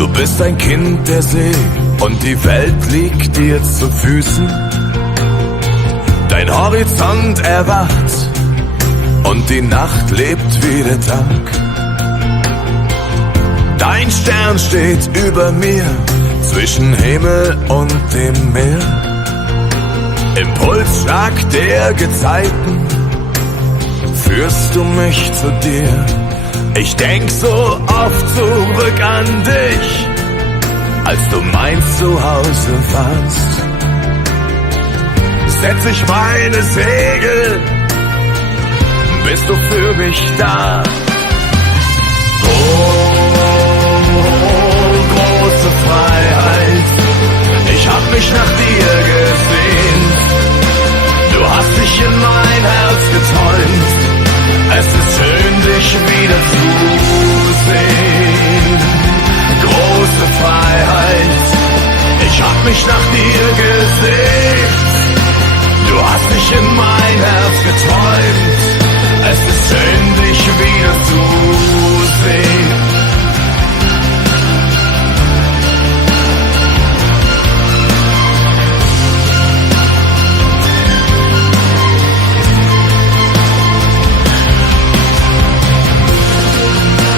Du bist ein Kind der See und die Welt liegt dir zu Füßen. Dein Horizont erwacht und die Nacht lebt wieder Tag. Dein Stern steht über mir, zwischen Himmel und dem Meer. Impulsschlag der Gezeiten, führst du mich zu dir. Ich denk so oft zurück an dich, als du mein Zuhause warst. Setz ich meine Segel, bist du für mich da. Große Freiheit, ich hab mich nach dir gesehnt. Du hast dich in mein Herz geträumt. Es ist schön, dich wieder zu sehen. Große Freiheit, ich hab mich nach dir gesehnt. Du hast dich in mein Herz geträumt. Es ist schön, dich wieder zu sehen.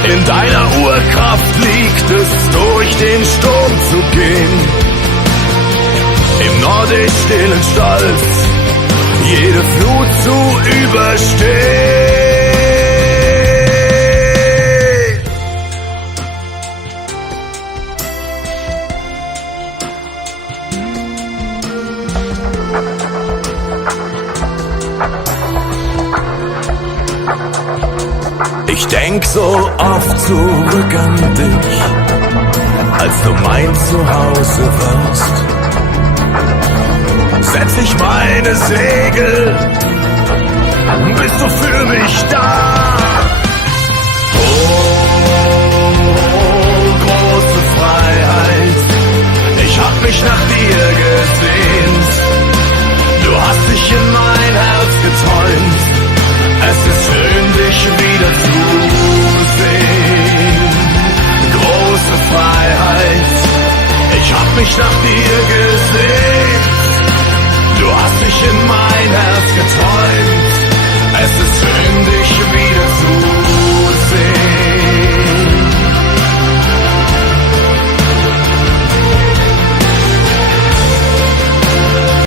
In deiner Urkraft liegt es, durch den Sturm zu gehen. Im nordisch stillen Stolz jede Flut zu überstehen. Ich denk so oft zurück an dich, als du mein Zuhause warst. Setz ich meine Segel, bist du für mich da. Große Freiheit, ich hab mich nach dir gesehnt. Du hast dich in mein Herz geträumt. Es ist schön, dich wieder zu sehen. Große Freiheit, ich hab mich nach dir